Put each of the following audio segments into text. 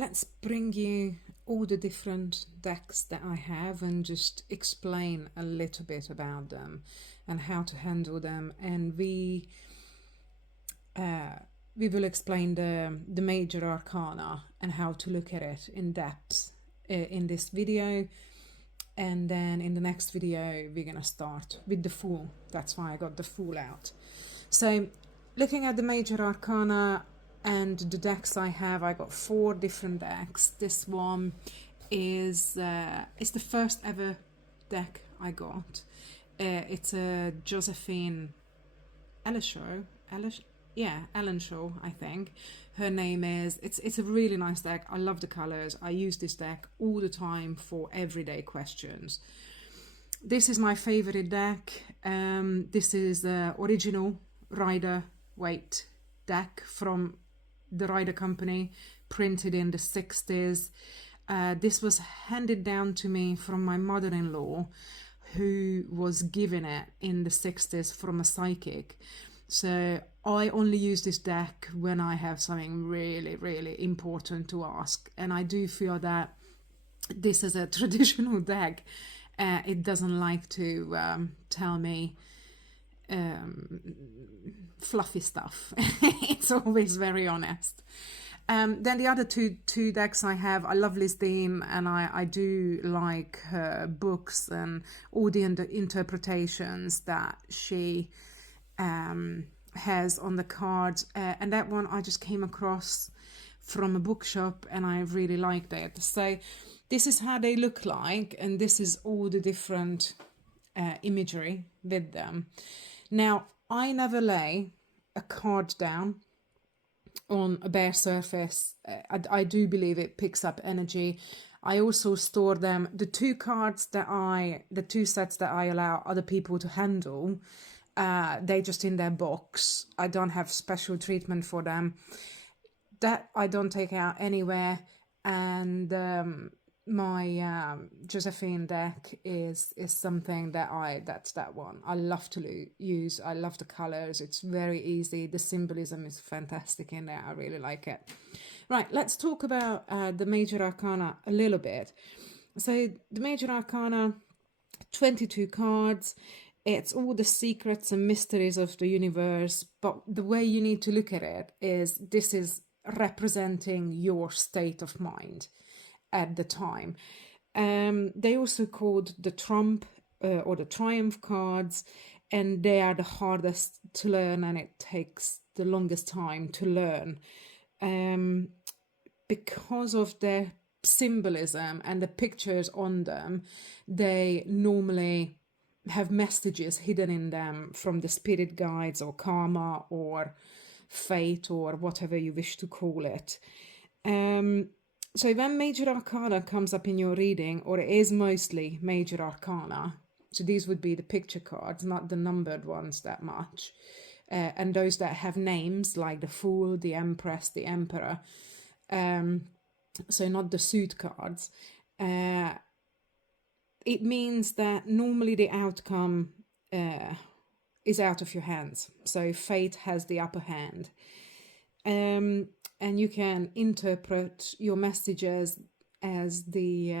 let's bring you all the different decks that I have and just explain a little bit about them and how to handle them. And uh, we will explain the major arcana and how to look at it in depth in this video. And then in the next video, we're going to start with the Fool. That's why I got the Fool out. So looking at the major arcana and the decks I have, I got 4 different decks. This one is the first ever deck I got. It's a Josephine Ellishaw. Ellenshaw, I think. Her name is. It's a really nice deck. I love the colors. I use this deck all the time for everyday questions. This is my favorite deck. This is the original Rider Waite deck from the Rider Company, printed in the 60s. This was handed down to me from my mother-in-law, who was given it in the 60s from a psychic. So I only use this deck when I have something really, really important to ask. And I do feel that this is a traditional deck. It doesn't like to tell me fluffy stuff. It's always very honest. Then the other two decks I have, I love Liz Dean, and I do like her books and all the interpretations that she has on the cards, and that one I just came across from a bookshop and I really liked it. So this is how they look like, and this is all the different imagery with them. Now, I never lay a card down on a bare surface. I do believe it picks up energy. I also store them. The two sets that I allow other people to handle, they just in their box. I don't have special treatment for them. That I don't take out anywhere. And my Josephine deck is something that's that one I love to use. I love the colors. It's very easy. The symbolism is fantastic in there. I really like it. Right, let's talk about the major arcana a little bit. So the major arcana, 22 cards. It's all the secrets and mysteries of the universe, but the way you need to look at it is this is representing your state of mind at the time. They also called the Trump or the Triumph cards, and they are the hardest to learn, and it takes the longest time to learn because of their symbolism and the pictures on them. They normally have messages hidden in them from the spirit guides or karma or fate or whatever you wish to call it. So when major arcana comes up in your reading, or it is mostly major arcana, so these would be the picture cards, not the numbered ones that much, and those that have names like the Fool, the Empress, the Emperor, so not the suit cards. It means that normally the outcome is out of your hands. So fate has the upper hand. And you can interpret your messages as the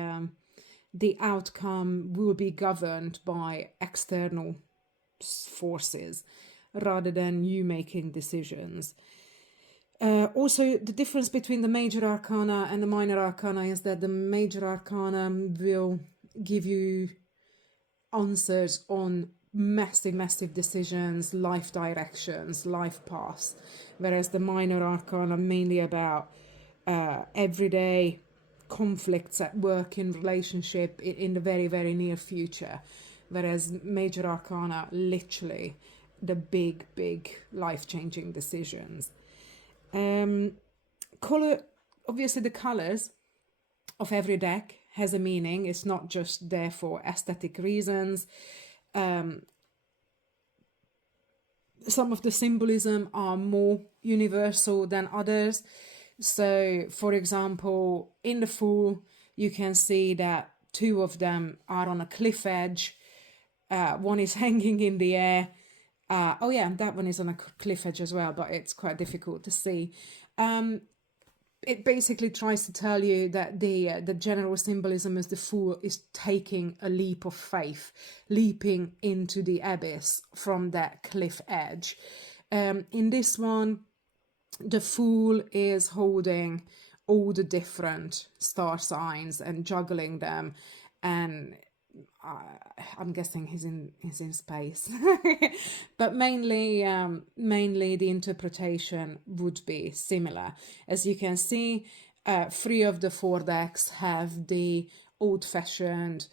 outcome will be governed by external forces rather than you making decisions. Also, the difference between the major arcana and the minor arcana is that the major arcana will give you answers on massive decisions, life directions, life paths, whereas the minor arcana are mainly about everyday conflicts at work, in relationship, in the very near future, whereas major arcana literally the big life-changing decisions. Color, obviously the colors of every deck has a meaning. It's not just there for aesthetic reasons. Some of the symbolism are more universal than others. So, for example, in the Fool, you can see that 2 of them are on a cliff edge. One is hanging in the air. Oh yeah, that one is on a cliff edge as well, but it's quite difficult to see. it basically tries to tell you that the general symbolism is the fool is taking a leap of faith, leaping into the abyss from that cliff edge. In this one, the fool is holding all the different star signs and juggling them, and I'm guessing he's in space, but mainly the interpretation would be similar. As you can see, 3 of the 4 decks have the old-fashioned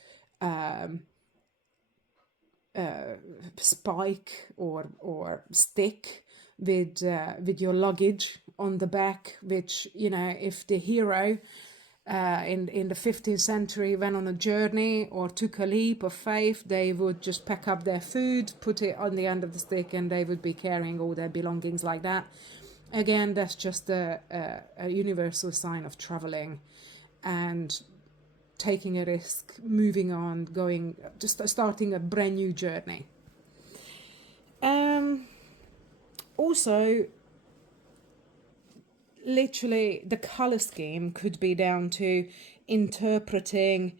spike or stick with your luggage on the back, which, you know, if the hero in the 15th century went on a journey or took a leap of faith, they would just pack up their food, put it on the end of the stick, and they would be carrying all their belongings like that. Again, that's just a universal sign of traveling and taking a risk, moving on, going, just starting a brand new journey. Also, literally the color scheme could be down to interpreting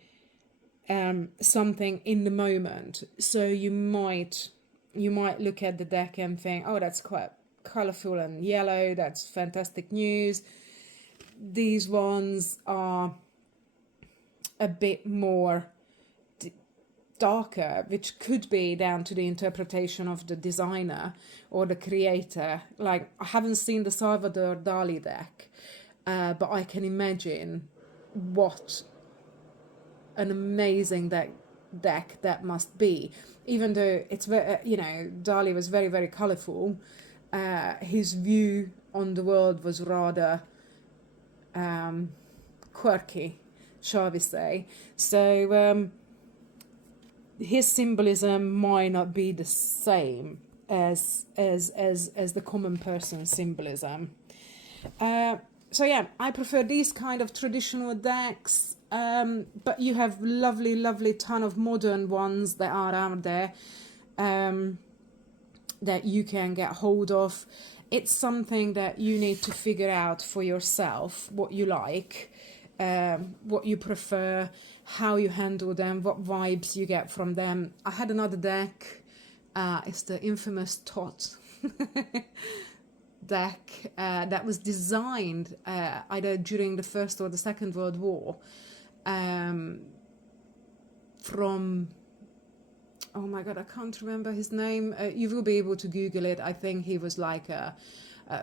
something in the moment. So you might look at the deck and think, oh, that's quite colorful and yellow, that's fantastic news. These ones are a bit more darker, which could be down to the interpretation of the designer or the creator. Like, I haven't seen the Salvador Dali deck, but I can imagine what an amazing deck that must be. Even though it's very, you know, Dali was very, very colorful, his view on the world was rather quirky, shall we say. So his symbolism might not be the same as the common person's symbolism. So yeah, I prefer these kind of traditional decks, but you have lovely ton of modern ones that are out there that you can get hold of. It's something that you need to figure out for yourself, what you like, what you prefer, how you handle them, what vibes you get from them. I had another deck, it's the infamous Tot deck that was designed either during the First or the Second World War from, oh my god, I can't remember his name. You will be able to Google it. I think he was like a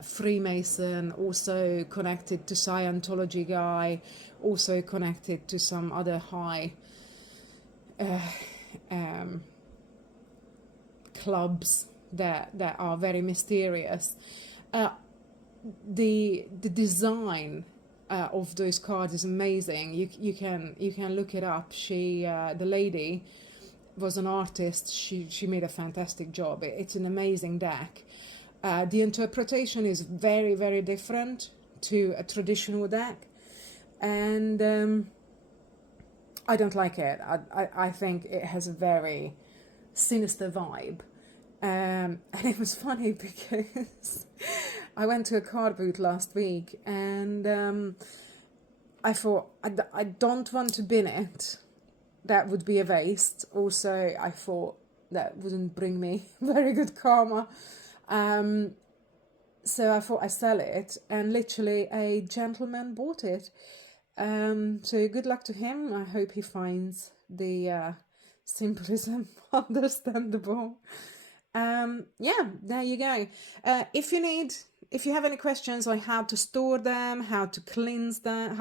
Freemason, also connected to Scientology guy, also connected to some other high clubs that are very mysterious. The design of those cards is amazing. You can look it up. She the lady was an artist. She made a fantastic job. It's an amazing deck. The interpretation is very, very different to a traditional deck, and I don't like it. I think it has a very sinister vibe. And it was funny because I went to a card booth last week, and I thought, I don't want to bin it. That would be a waste. Also, I thought that wouldn't bring me very good karma. So I thought I'd sell it, and literally a gentleman bought it. So good luck to him. I hope he finds the symbolism understandable. Yeah, there you go. If you have any questions on how to store them, how to cleanse them,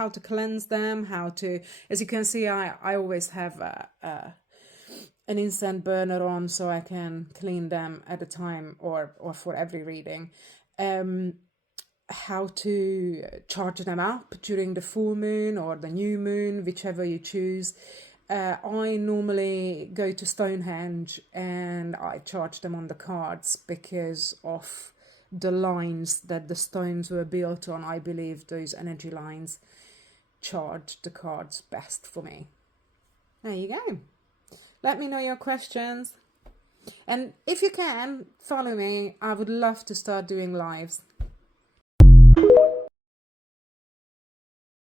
as you can see, I always have an instant burner on, so I can clean them at a time or for every reading. How to charge them up during the full moon or the new moon, whichever you choose. I normally go to Stonehenge and I charge them on the cards because of the lines that the stones were built on. I believe those energy lines charge the cards best for me. There you go. Let me know your questions. And if you can, follow me. I would love to start doing lives.